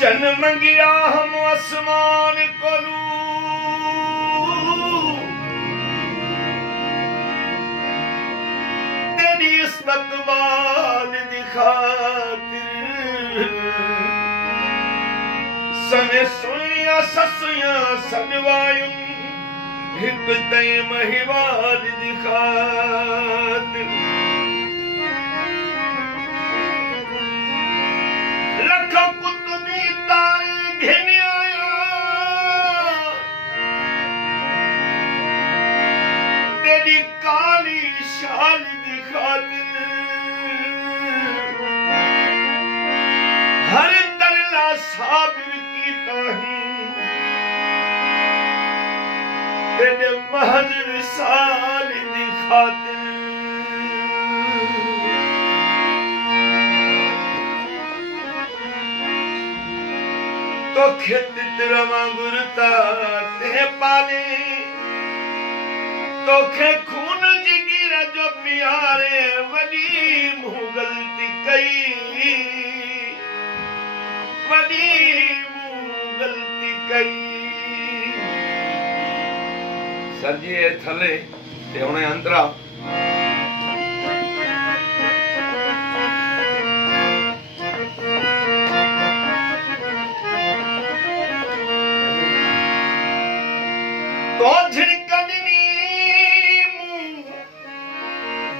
जन मंगिया हम आसमान कोलू तेरी इस्मत वाल दिखातिर सने सुनिया ससुया सनवायुं हिक तय महिवाल दिखातिर लखा कुतुबी तारे घिन आया तेरी काली शाल दिखातिर हर तरला साबिर की ताही तेरे महज साल दिखातिर तो खेत तेरा मांगुरता ते पाले तो खे खून जिगिरा जो प्यारे वडी मुँह गलती कई वडी मुँह गलती कई सरजी ये थले ते उन्हें अंतरा तो झिड़कनी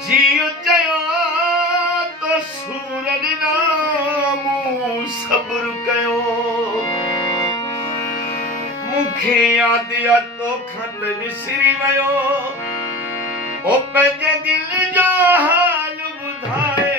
जियो जया तो सूरज नामू सब्र कयो मुखे याद या तो खत विसरी वयो ओ पंहिंजे दिल जो हाल ॿुधाए